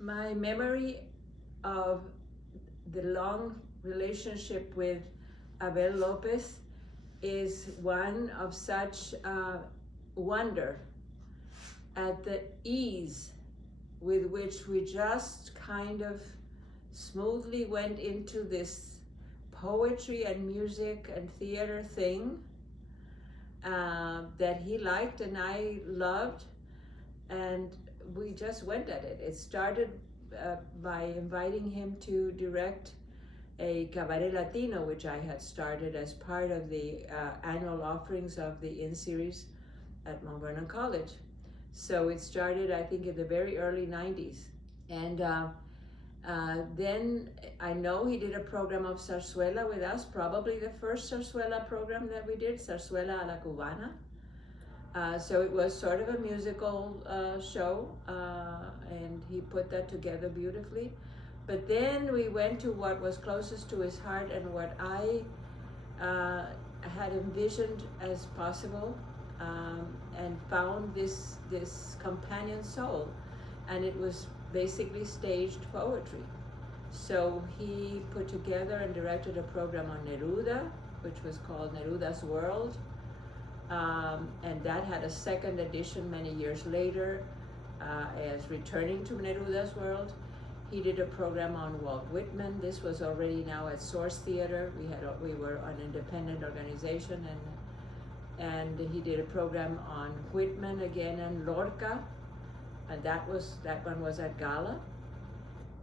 My memory of the long relationship with Abel Lopez is one of such wonder at the ease with which we just kind of smoothly went into this poetry and music and theater thing that he liked and I loved, and we just went at it. It started by inviting him to direct a cabaret Latino, which I had started as part of the annual offerings of the in-series at Mount Vernon College. So it started, I think, in the very early 90s. And then I know he did a program of zarzuela with us, probably the first zarzuela program that we did, Zarzuela a la Cubana. So it was sort of a musical show, and he put that together beautifully. But then we went to what was closest to his heart and what I had envisioned as possible, and found this companion soul, and it was basically staged poetry. So he put together and directed a program on Neruda, which was called Neruda's World, and that had a second edition many years later as Returning to Neruda's World. He did a program on Walt Whitman. This was already now at Source Theater. We were an independent organization, and he did a program on Whitman again and Lorca, and that one was at Gala.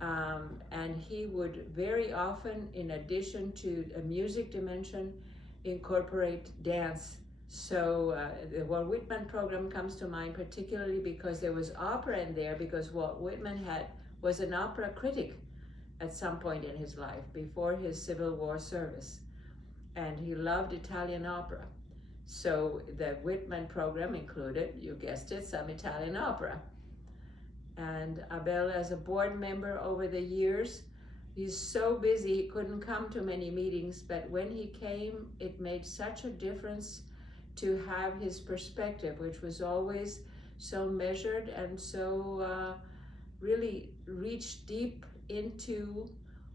And he would very often, in addition to a music dimension, incorporate dance. So the Walt Whitman program comes to mind particularly because there was opera in there, because Walt Whitman was an opera critic at some point in his life before his Civil War service, and he loved Italian opera. So the Whitman program included, you guessed it, some Italian opera. And Abel, as a board member over the years, he's so busy he couldn't come to many meetings, but when he came, it made such a difference to have his perspective, which was always so measured and so really reached deep into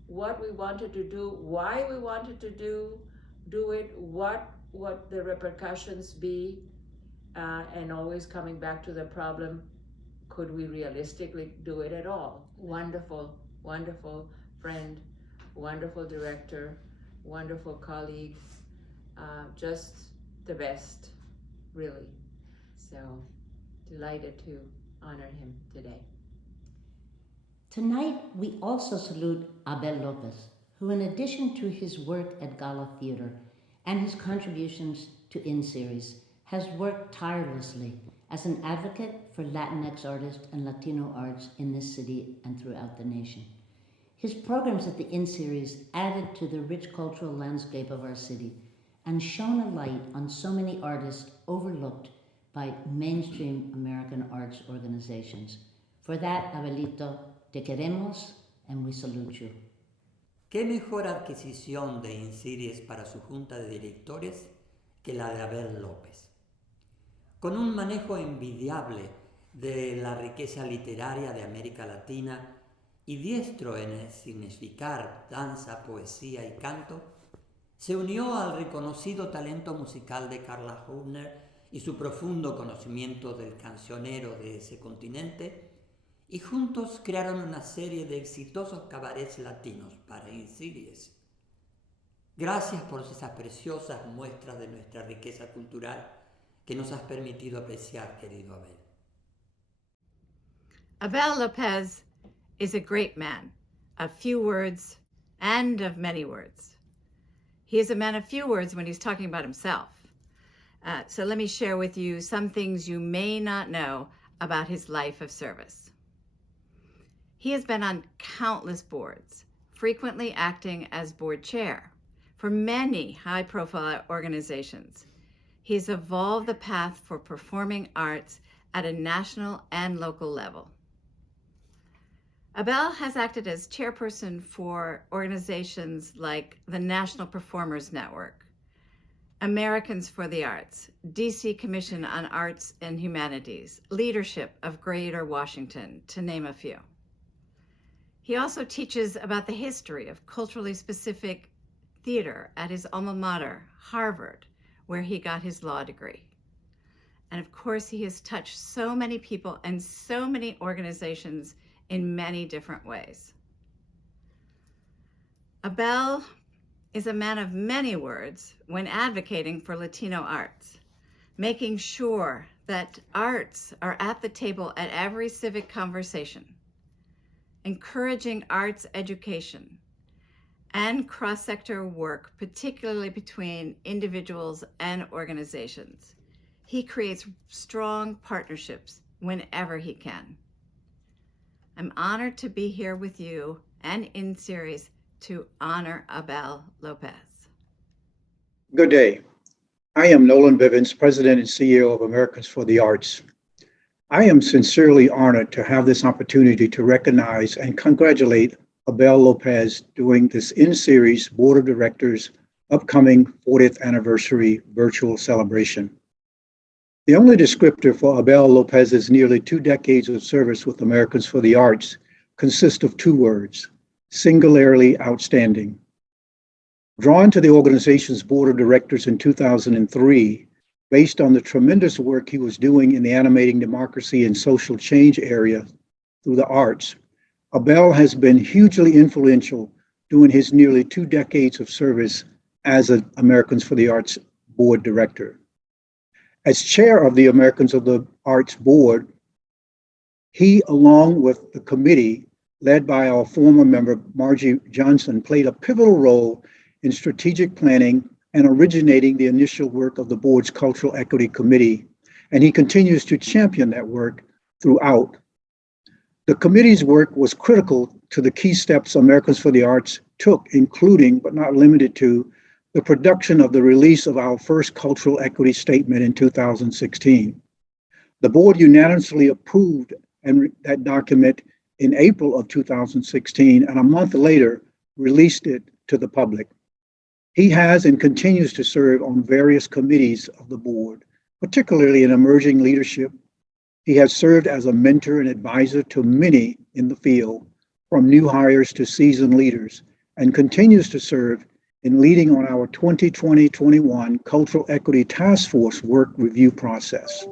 what we wanted to do, why we wanted to do it, what the repercussions be, and always coming back to the problem, could we realistically do it at all? Wonderful, wonderful friend, wonderful director, wonderful colleague, just the best, really. So delighted to honor him today. Tonight, we also salute Abel Lopez, who, in addition to his work at Gala Theater and his contributions to In-Series, has worked tirelessly as an advocate for Latinx artists and Latino arts in this city and throughout the nation. His programs at the In-Series added to the rich cultural landscape of our city and shone a light on so many artists overlooked by mainstream American arts organizations. For that, Abelito, te queremos and we salute you. ¿Qué mejor adquisición de In-Series para su junta de directores que la de Abel López? Con un manejo envidiable de la riqueza literaria de América Latina y diestro en significar danza, poesía y canto, se unió al reconocido talento musical de Carla Hubner y su profundo conocimiento del cancionero de ese continente, y juntos crearon una serie de exitosos cabarets latinos para In-Series. Gracias por esas preciosas muestras de nuestra riqueza cultural que nos has permitido apreciar, querido Abel. Abel Lopez is a great man, of few words and of many words. He is a man of few words when he's talking about himself. So let me share with you some things you may not know about his life of service. He has been on countless boards, frequently acting as board chair for many high-profile organizations. He's evolved the path for performing arts at a national and local level. Abel has acted as chairperson for organizations like the National Performers Network, Americans for the Arts, DC Commission on Arts and Humanities, Leadership of Greater Washington, to name a few. He also teaches about the history of culturally specific theater at his alma mater, Harvard, where he got his law degree. And of course, he has touched so many people and so many organizations in many different ways. Abel is a man of many words when advocating for Latino arts, making sure that arts are at the table at every civic conversation, encouraging arts education, and cross-sector work, particularly between individuals and organizations. He creates strong partnerships whenever he can. I'm honored to be here with you and in series to honor Abel Lopez. Good day. I am Nolen Bivens, President and CEO of Americans for the Arts. I am sincerely honored to have this opportunity to recognize and congratulate Abel Lopez during this in-series Board of Directors upcoming 40th anniversary virtual celebration. The only descriptor for Abel Lopez's nearly 2 decades of service with Americans for the Arts consists of 2 words: singularly outstanding. Drawn to the organization's board of directors in 2003, based on the tremendous work he was doing in the animating democracy and social change area through the arts, Abel has been hugely influential during his nearly 2 decades of service as an Americans for the Arts board director. As chair of the Americans of the Arts board, he, along with the committee led by our former member Margie Johnson, played a pivotal role in strategic planning and originating the initial work of the board's Cultural Equity Committee, and he continues to champion that work throughout. The committee's work was critical to the key steps Americans for the Arts took, including, but not limited to, the production of the release of our first cultural equity statement in 2016. The board unanimously approved that document in April of 2016, and a month later released it to the public. He has and continues to serve on various committees of the board, particularly in emerging leadership. He has served as a mentor and advisor to many in the field, from new hires to seasoned leaders, and continues to serve in leading on our 2020-21 Cultural Equity Task Force work review process.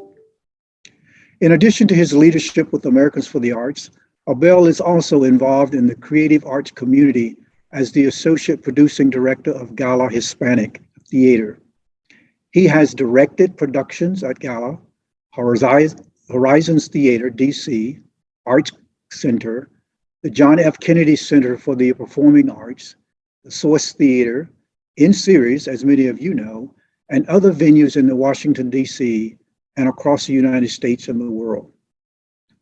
In addition to his leadership with Americans for the Arts, Abel is also involved in the creative arts community as the Associate Producing Director of Gala Hispanic Theater. He has directed productions at Gala, Horizons Theater, DC, Arts Center, the John F. Kennedy Center for the Performing Arts, the Source Theater, in series, as many of you know, and other venues in the Washington, DC, and across the United States and the world.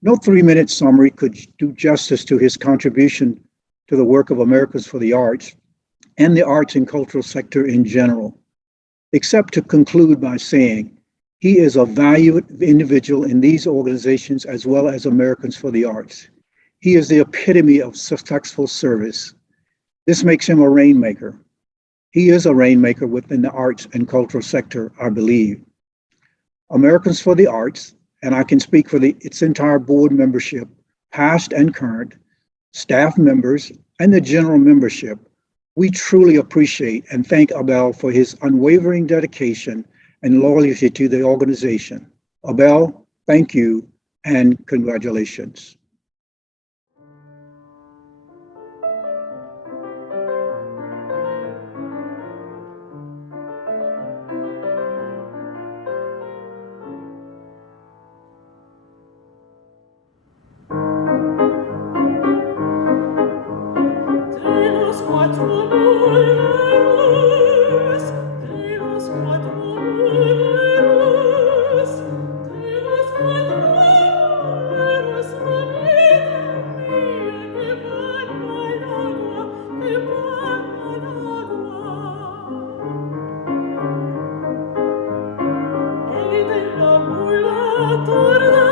No 3-minute summary could do justice to his contribution to the work of Americans for the Arts and the arts and cultural sector in general, except to conclude by saying he is a valued individual in these organizations as well as Americans for the Arts. He is the epitome of successful service. This makes him a rainmaker. He is a rainmaker within the arts and cultural sector, I believe. Americans for the Arts, and I can speak for its entire board membership, past and current, staff members, and the general membership, we truly appreciate and thank Abel for his unwavering dedication and loyalty to the organization. Abel, thank you and congratulations. Torre